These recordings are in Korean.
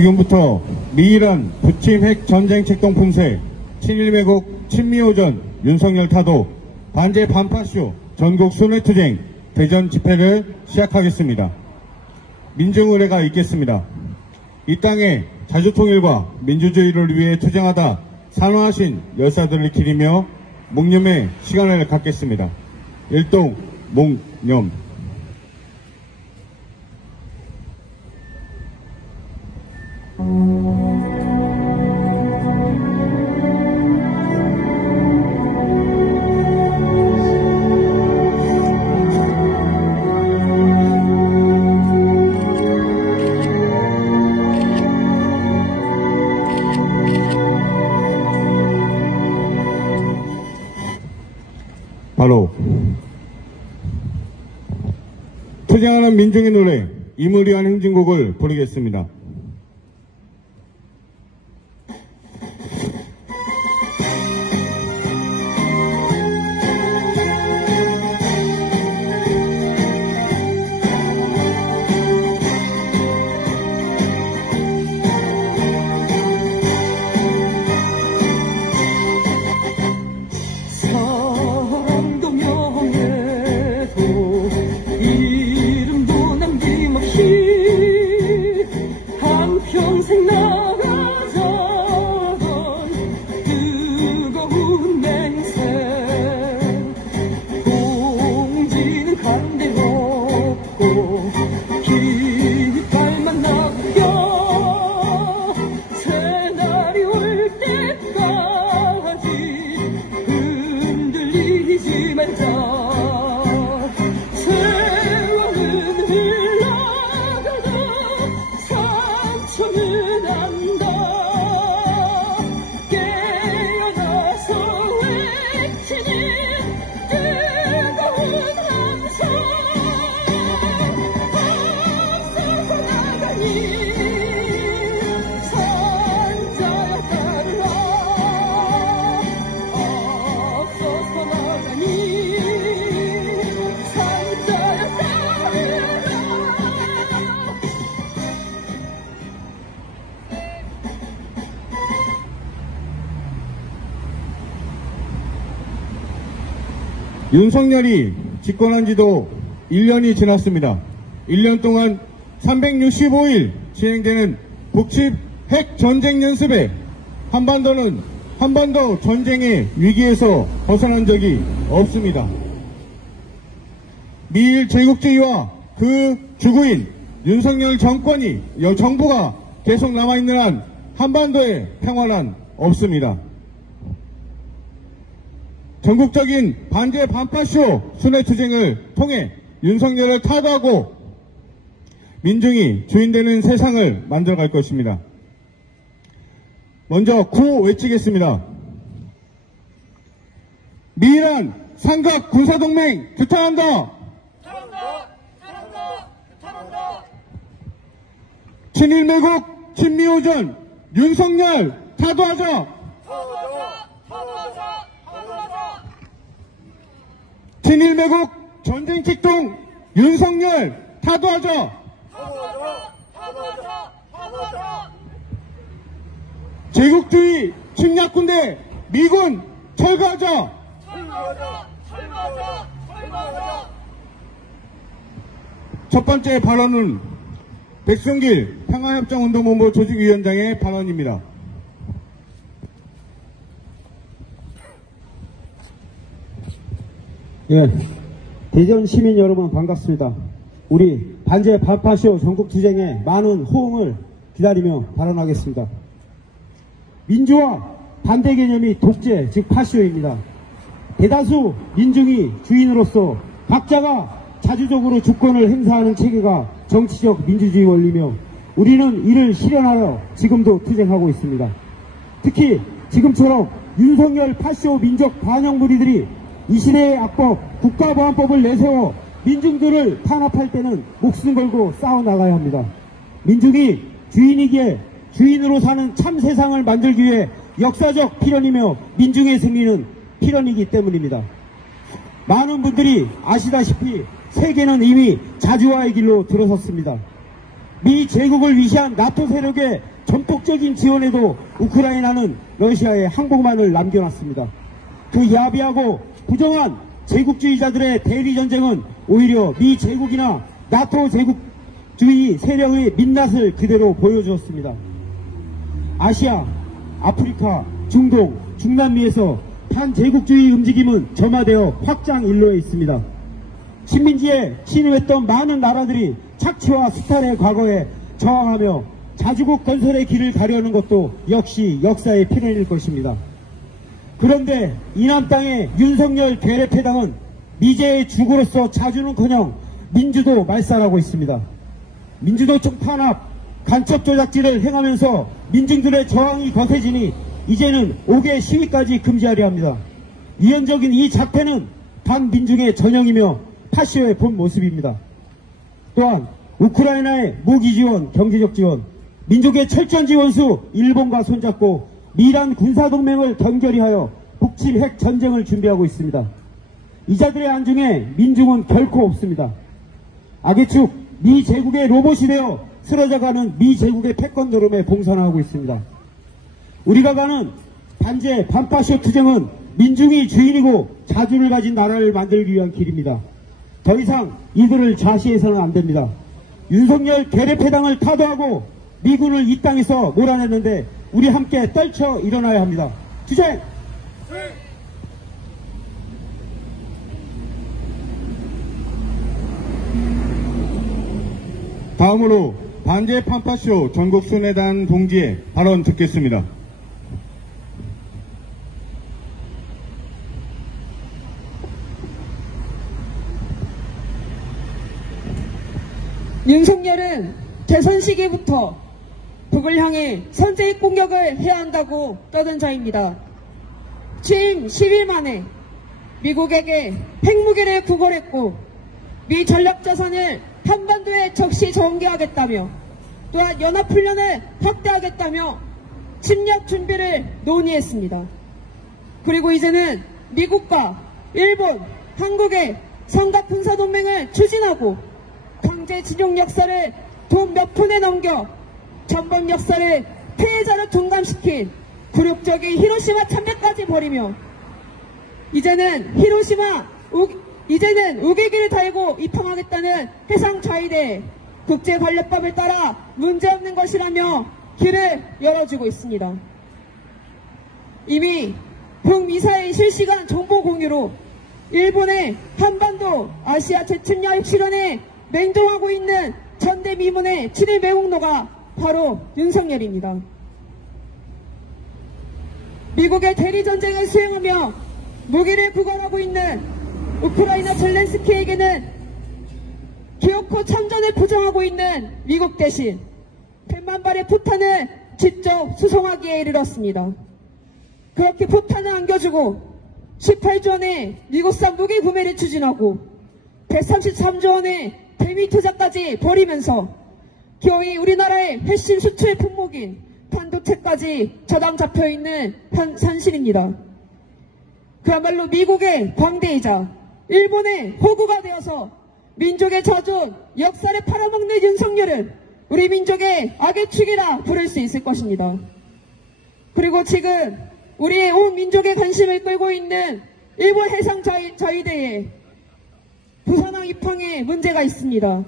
지금부터 미이란 부침 핵 전쟁 책동 품새, 친일 왜곡, 친미오전, 윤석열 타도, 반제 반파쇼, 전국 순회투쟁, 대전 집회를 시작하겠습니다. 민중의례가 있겠습니다. 이 땅에 자주통일과 민주주의를 위해 투쟁하다 산화하신 열사들을 기리며 묵념의 시간을 갖겠습니다. 일동 묵념. 바로 투쟁하는 민중의 노래 임을 위한 행진곡을 부르겠습니다. 평생 나가자던 뜨거운 맹세 공지는 간대롭고 깃발만 남겨 새날이 올 때까지 흔들리지 말자. 윤석열이 집권한 지도 1년이 지났습니다. 1년 동안 365일 진행되는 북측 핵 전쟁 연습에 한반도 전쟁의 위기에서 벗어난 적이 없습니다. 미일 제국주의와 그 주구인 윤석열 정부가 계속 남아있는 한 한반도에 평화는 없습니다. 전국적인 반제 반파쇼 순회투쟁을 통해 윤석열을 타도하고 민중이 주인되는 세상을 만들어갈 것입니다. 먼저 구호 외치겠습니다. 미이란 삼각 군사동맹 규탄한다. 친일 매국 친미오전 윤석열 타도하자. 친일 매국 전쟁 책동 윤석열 타도하자. 제국주의 침략군대 미군 철거하자. 첫 번째 발언은 백승길 평화협정운동본부 조직위원장의 발언입니다. 예, 대전 시민 여러분 반갑습니다. 우리 반제 반파쇼 전국투쟁에 많은 호응을 기다리며 발언하겠습니다. 민주화 반대 개념이 독재 즉 파쇼입니다. 대다수 민중이 주인으로서 각자가 자주적으로 주권을 행사하는 체계가 정치적 민주주의 원리며 우리는 이를 실현하여 지금도 투쟁하고 있습니다. 특히 지금처럼 윤석열 파쇼 민족 반영 무리들이 이 시대의 악법 국가보안법을 내세워 민중들을 탄압할 때는 목숨 걸고 싸워나가야 합니다. 민중이 주인이기에 주인으로 사는 참 세상을 만들기 위해 역사적 필연이며 민중의 승리는 필연이기 때문입니다. 많은 분들이 아시다시피 세계는 이미 자주화의 길로 들어섰습니다. 미 제국을 위시한 나토 세력의 전폭적인 지원에도 우크라이나는 러시아에 항복만을 남겨놨습니다. 그 야비하고 부정한 제국주의자들의 대리전쟁은 오히려 미 제국이나 나토 제국주의 세력의 민낯을 그대로 보여주었습니다. 아시아, 아프리카, 중동, 중남미에서 반제국주의 움직임은 점화되어 확장 일로에 있습니다. 식민지에 신음했던 많은 나라들이 착취와 수탈의 과거에 저항하며 자주국 건설의 길을 가려는 것도 역시 역사의 필연일 것입니다. 그런데 이남 땅의 윤석열 괴뢰패당은 미제의 주구로서 자주는커녕 민주도 말살하고 있습니다. 민주도청 탄압, 간첩 조작질을 행하면서 민중들의 저항이 거세지니 이제는 5개 시위까지 금지하려 합니다. 위헌적인 이 작태는 반민중의 전형이며 파시오의 본 모습입니다. 또한 우크라이나의 무기 지원, 경제적 지원, 민족의 철저한 지원수 일본과 손잡고 미란 군사동맹을 단결히하여 북칠 핵 전쟁을 준비하고 있습니다. 이자들의 안중에 민중은 결코 없습니다. 악의 축, 미 제국의 로봇이 되어 쓰러져가는 미 제국의 패권 노름에 봉선하고 있습니다. 우리가 가는 반제 반파쇼 투쟁은 민중이 주인이고 자주를 가진 나라를 만들기 위한 길입니다. 더 이상 이들을 좌시해서는 안 됩니다. 윤석열 괴뢰패당을 타도하고 미군을 이 땅에서 몰아냈는데 우리 함께 떨쳐 일어나야 합니다. 투쟁! 다음으로 반제 판파쇼 전국순회단 동지의 발언 듣겠습니다. 윤석열은 대선 시기부터 북을 향해 선제핵 공격을 해야 한다고 떠든 자입니다. 취임 10일 만에 미국에게 핵무기를 구걸했고 미 전략자산을 한반도에 적시 전개하겠다며 또한 연합훈련을 확대하겠다며 침략 준비를 논의했습니다. 그리고 이제는 미국과 일본, 한국의 삼각군사동맹을 추진하고 강제징용 역사를 돈 몇 푼에 넘겨 전범 역사를 폐해자로 둔감시킨 굴욕적인 히로시마 참배까지 벌이며 이제는 우길기를 달고 입항하겠다는 해상자위대 국제관례법을 따라 문제없는 것이라며 길을 열어주고 있습니다. 이미 북미사일 실시간 정보 공유로 일본의 한반도 아시아 재침략 핵실현에 맹동하고 있는 전대미문의 7일 매국노가 바로 윤석열입니다. 미국의 대리전쟁을 수행하며 무기를 구걸하고 있는 우크라이나 젤렌스키에게는 기어코 참전을 부정하고 있는 미국 대신 100만 발의 포탄을 직접 수송하기에 이르렀습니다. 그렇게 포탄을 안겨주고 18조 원의 미국산 무기 구매를 추진하고 133조 원의 대미 투자까지 벌이면서 겨우 우리나라의 핵심 수출 품목인 반도체까지 저당 잡혀있는 현실입니다. 그야말로 미국의 광대이자 일본의 호구가 되어서 민족의 자존, 역사를 팔아먹는 윤석열은 우리 민족의 악의 축이라 부를 수 있을 것입니다. 그리고 지금 우리의 온 민족의 관심을 끌고 있는 일본 해상자위대의 부산항 입항에 문제가 있습니다.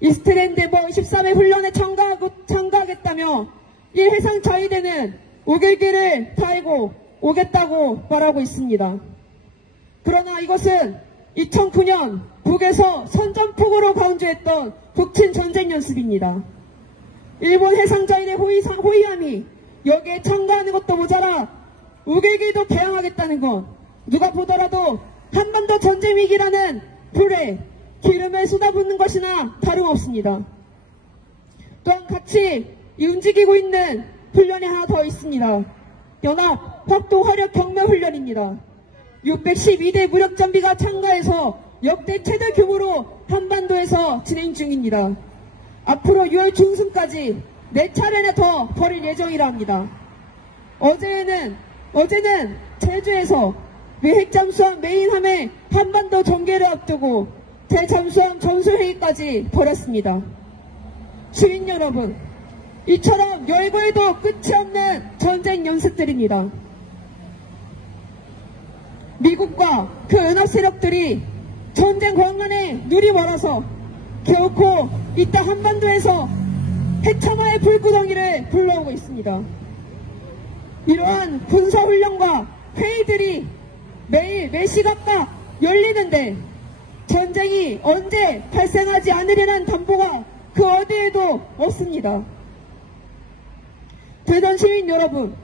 이스트랜드버 13회 훈련에 참가하겠다며 이 해상자위대는 우길기를 달고 오겠다고 말하고 있습니다. 그러나 이것은 2009년 북에서 선전포고로 강조했던 북친 전쟁 연습입니다. 일본 해상자위대 호위함이 여기에 참가하는 것도 모자라 우길기도 개항하겠다는 건 누가 보더라도 한반도 전쟁 위기라는 불에 기름을 쏟아붓는 것이나 다름없습니다. 또한 같이 움직이고 있는 훈련이 하나 더 있습니다. 연합 확동 화력 경매 훈련입니다. 612대 무력 장비가 참가해서 역대 최대 규모로 한반도에서 진행 중입니다. 앞으로 6월 중순까지 4차례나 더 벌일 예정이라 합니다. 어제는 제주에서 핵잠수함 메인함의 한반도 전개를 앞두고 대잠수함 전술회의까지 벌였습니다. 시민 여러분, 이처럼 열고에도 끝이 없는 전쟁 연습들입니다. 미국과 그 은하 세력들이 전쟁 광란에 눈이 멀어서 결코 이따 한반도에서 핵참화의 불구덩이를 불러오고 있습니다. 이러한 군사훈련과 회의들이 매일 매시각각 열리는데 전쟁이 언제 발생하지 않으려는 담보가 그 어디에도 없습니다. 대전 시민 여러분,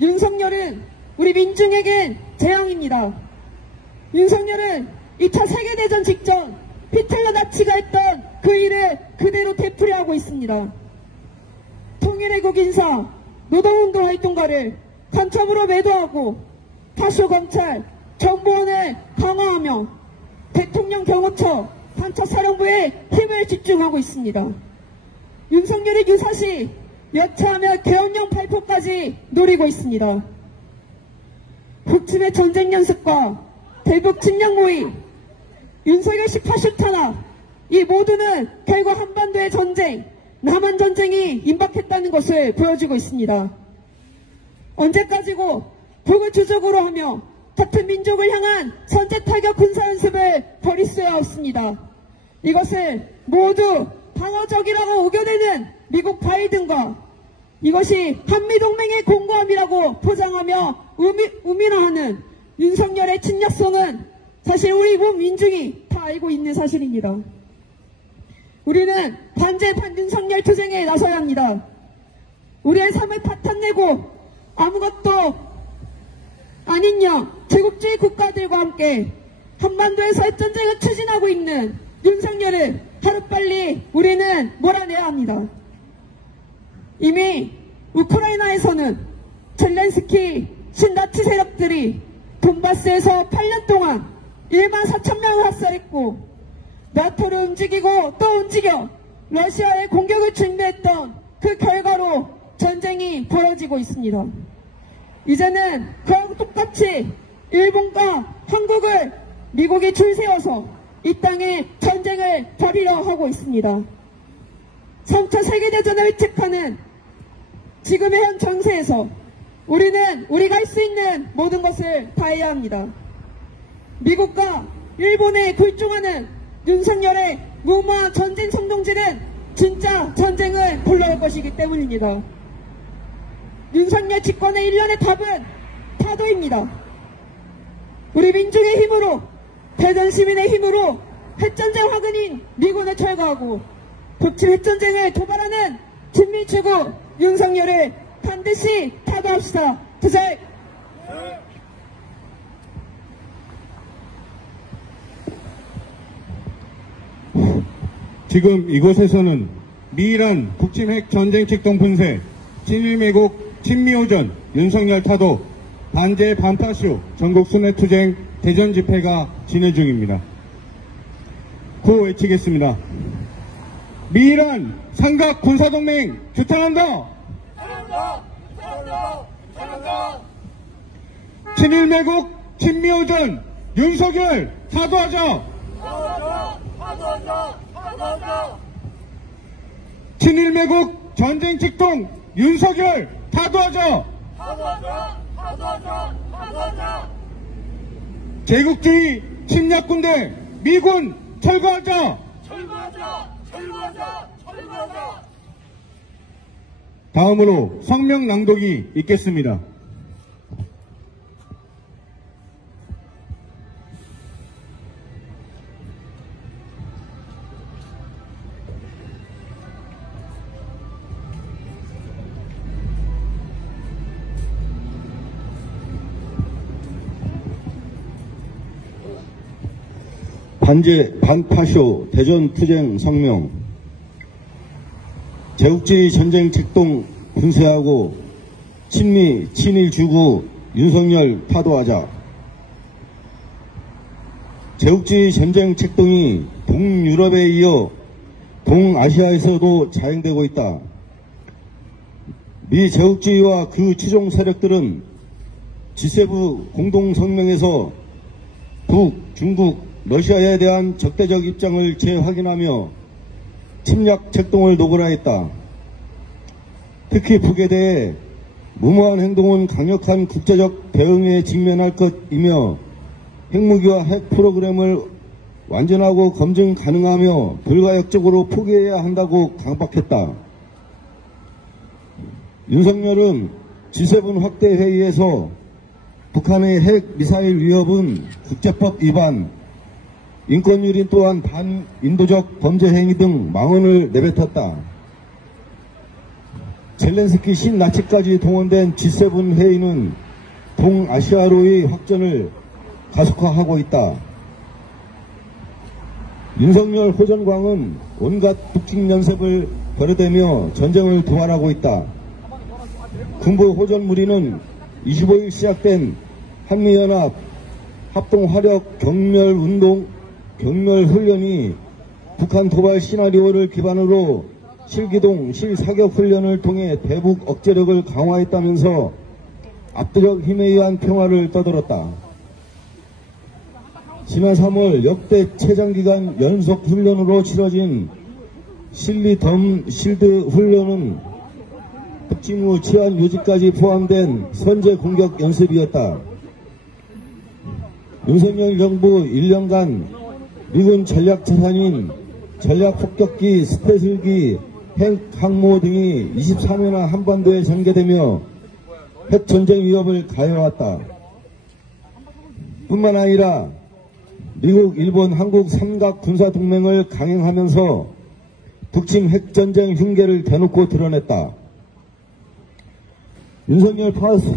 윤석열은 우리 민중에겐 재앙입니다. 윤석열은 2차 세계대전 직전 히틀러 나치가 했던 그 일을 그대로 되풀이하고 있습니다. 통일애국 인사, 노동운동 활동가를 간첩으로 매도하고 파쇼 검찰, 정보원을 강화하며 대통령 경호처, 단처사령부에 힘을 집중하고 있습니다. 윤석열이 유사시 여차하며 계엄령 발표까지 노리고 있습니다. 북침의 전쟁 연습과 대북 침략 모의, 윤석열식 파쇼 탄압, 이 모두는 결국 한반도의 전쟁, 남한 전쟁이 임박했다는 것을 보여주고 있습니다. 언제까지고 북을 주적으로 하며 같은 민족을 향한 선제 타격 군사연습을 벌일 없습니다. 이것을 모두 방어적이라고 우겨대는 미국 바이든과 이것이 한미동맹의 공고함이라고 포장하며 우민화하는 윤석열의侵略성은 사실 우리 민중이 다 알고 있는 사실입니다. 우리는 반제 반윤석열 투쟁에 나서야 합니다. 우리의 삶을 파탄내고 아무것도 아닌 영 제국주의 국가들과 함께 한반도에서 핵전쟁을 추진하고 있는 윤석열을 하루빨리 우리는 몰아내야 합니다. 이미 우크라이나에서는 젤렌스키 신나치 세력들이 돈바스에서 8년 동안 1만 4천 명을 학살했고 나토를 움직이고 또 움직여 러시아의 공격을 준비했던 그 결과로 전쟁이 벌어지고 있습니다. 이제는 그와 똑같이 일본과 한국을 미국이 줄 세워서 이 땅에 전쟁을 벌이려 하고 있습니다. 3차 세계대전을 의식하는 지금의 현 정세에서 우리는 우리가 할 수 있는 모든 것을 다해야 합니다. 미국과 일본에 굴종하는 윤석열의 무모한 전쟁 선동질은 진짜 전쟁을 불러올 것이기 때문입니다. 윤석열 집권의 일련의 답은 타도입니다. 우리 민중의 힘으로, 대전 시민의 힘으로 핵전쟁 화근인 미군을 철거하고 북침 핵전쟁을 도발하는 진미추구 윤석열을 반드시 타도합시다. 투쟁! 지금 이곳에서는 미이란 북침핵 전쟁 책동 분쇄, 친일매국 친미오전, 윤석열 타도, 반제 반파쇼 전국 순회투쟁 대전 집회가 진행 중입니다. 구호 외치겠습니다. 미이란 삼각 군사동맹 규탄한다! 친일매국 친미오전 윤석열 타도하자! 친일매국 전쟁 책동 윤석열 타도하자! 제국주의 침략군대 미군 철거하자! 다음으로 성명 낭독이 있겠습니다. 반제 반파쇼 대전 투쟁 성명. 제국주의 전쟁 책동 분쇄하고 친미 친일 주구 윤석열 타도하자. 제국주의 전쟁 책동이 동유럽에 이어 동아시아에서도 자행되고 있다. 미 제국주의와 그 추종 세력들은 G7 공동성명에서 북, 중국, 러시아에 대한 적대적 입장을 재확인하며 침략 책동을 노골화했다. 특히 북에 대해 무모한 행동은 강력한 국제적 대응에 직면할 것이며 핵무기와 핵 프로그램을 완전하고 검증 가능하며 불가역적으로 포기해야 한다고 강박했다. 윤석열은 G7 확대 회의에서 북한의 핵 미사일 위협은 국제법 위반, 인권유린 또한 반인도적 범죄 행위 등 망언을 내뱉었다. 젤렌스키 신나치까지 동원된 G7 회의는 동아시아로의 확전을 가속화하고 있다. 윤석열 호전광은 온갖 북핵 연습을 벌여대며 전쟁을 도발하고 있다. 군부 호전 무리는 25일 시작된 한미연합 합동화력 경멸훈련이 북한 도발 시나리오를 기반으로 실기동 실사격 훈련을 통해 대북 억제력을 강화했다면서 압도적 힘에 의한 평화를 떠들었다. 지난 3월 역대 최장기간 연속 훈련으로 치러진 실드 훈련은 특징 후 치안 유지까지 포함된 선제 공격 연습이었다. 윤석열 정부 1년간 미군 전략 자산인 전략 폭격기, 스페슬기, 핵 항모 등이 23회나 한반도에 전개되며 핵 전쟁 위협을 가해왔다. 뿐만 아니라 미국, 일본, 한국 삼각 군사 동맹을 강행하면서 북침 핵 전쟁 흉계를 대놓고 드러냈다. 윤석열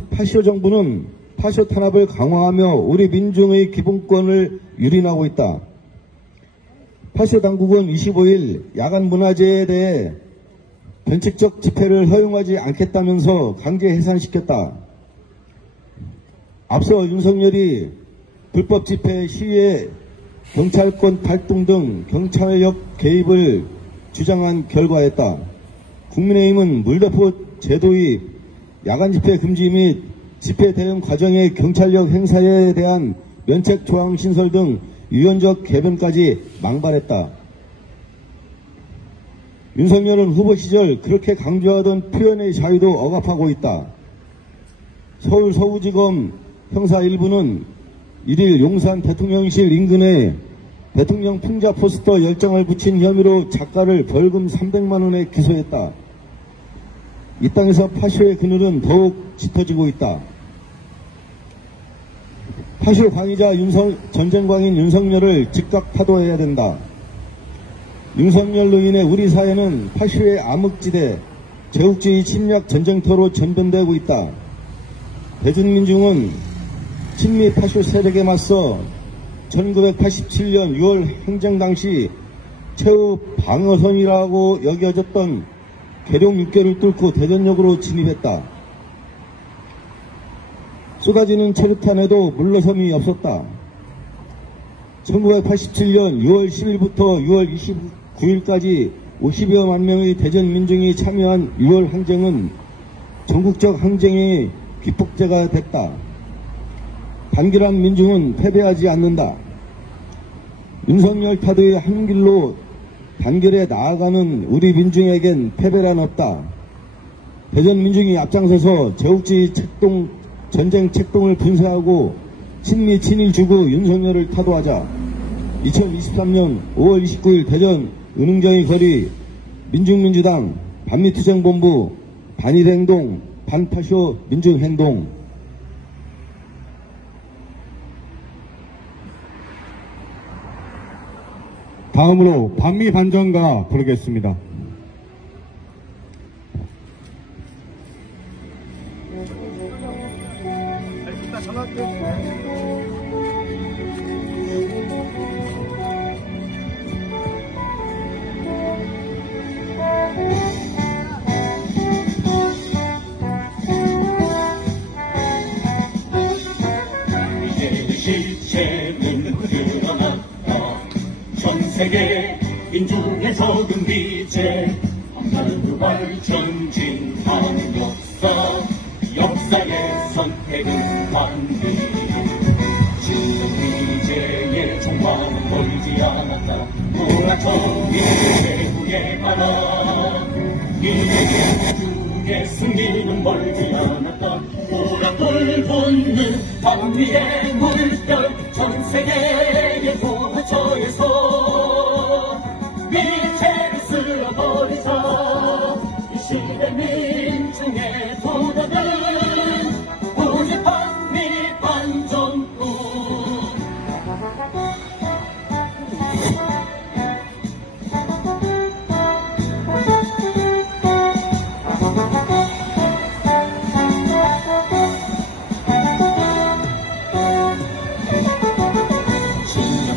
파쇼 정부는 파쇼 탄압을 강화하며 우리 민중의 기본권을 유린하고 있다. 파쇼 당국은 25일 야간 문화재에 대해 변칙적 집회를 허용하지 않겠다면서 강제 해산시켰다. 앞서 윤석열이 불법 집회 시위에 경찰권 발동 등 경찰력 개입을 주장한 결과였다. 국민의힘은 물대포 제도의 야간 집회 금지 및 집회 대응 과정의 경찰력 행사에 대한 면책 조항 신설 등 유연적 개변까지 망발했다. 윤석열은 후보 시절 그렇게 강조하던 표현의 자유도 억압하고 있다. 서울 서부지검 형사 1부는 1일 용산 대통령실 인근에 대통령 풍자 포스터 10장을 붙인 혐의로 작가를 벌금 300만 원에 기소했다. 이 땅에서 파쇼의 그늘은 더욱 짙어지고 있다. 파쇼 광의자 전쟁광인 윤석열을 즉각 파도해야 된다. 윤석열로 인해 우리 사회는 파쇼의 암흑지대, 제국주의 침략 전쟁터로 전변되고 있다. 대전민중은 친미 파쇼 세력에 맞서 1987년 6월 항쟁 당시 최후 방어선이라고 여겨졌던 계룡 육교를 뚫고 대전역으로 진입했다. 쏟아지는 체류탄에도 물러섬이 없었다. 1987년 6월 10일부터 6월 29일까지 50여만 명의 대전 민중이 참여한 6월 항쟁은 전국적 항쟁의 기폭제가 됐다. 단결한 민중은 패배하지 않는다. 윤석열 타도의 한 길로 단결해 나아가는 우리 민중에겐 패배란 없다. 대전 민중이 앞장서서 제국주의 전쟁 책동을 분쇄하고 친미 친일 주구 윤석열을 타도하자. 2023년 5월 29일 대전 은흥정의 거리 민중민주당 반미투쟁본부 반일행동 반파쇼 민중행동. 다음으로 반미 반전가 부르겠습니다. 실체는 드러났다. 전세계 민중의 적은 비제 한나는 두발 전진하는 역사의 선택은 반대. 진동 비제의 총망은 멀지 않았다. 문화청 미래의 후예 바라 미래의 민중의 승리는 멀지 않았다. 우라불 돋는 밤위의 물결 전 세계의 고부처에서 미체를 쓸어버리자. 이 시대 민중의 도덕은 오직 반미 반정부.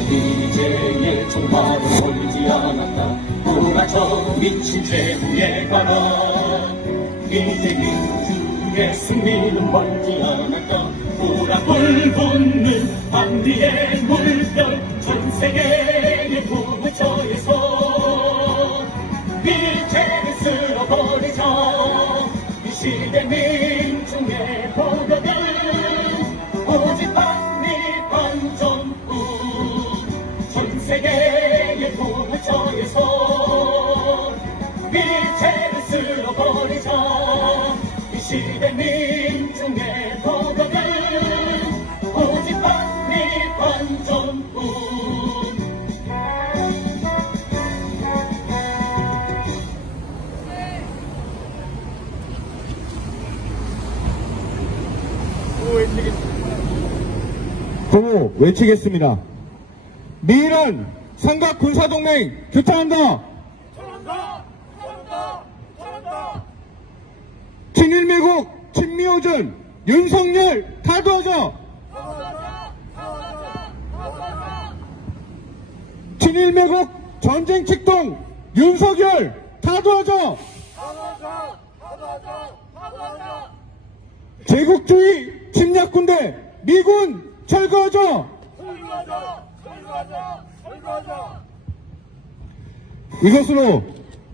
이제의 종말은 멀지 않았다. 돌아쳐 미친 최후의 가라. 이제 민주의 승리는 멀지 않았다. 우라불 돋는 밤뒤의 물결 전 세계의 구부처에서 미체를 쓸어버리자. 이 시대 민중의 도덕은 오직 반미 반정부. 전 세계의 구부처에서 미체를 쓸어버리자. 이 시대 민중의 도덕은 오직 반미 반정부. 구호 외치겠습니다. 미란 삼각 군사동맹 규탄한다. 친일매국 친미오전 윤석열 타도하자. 친일매국 전쟁 책동 윤석열 타도하자. 제국주의 침략군대 미군 철거하자. 이것으로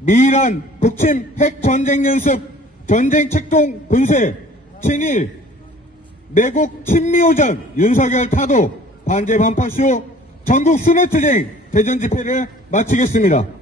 미란 북침 핵전쟁연습 전쟁 책동 분쇄 친일 매국 친미오전 윤석열 타도 반제 반파쇼 전국 스네트쟁 대전 집회를 마치겠습니다.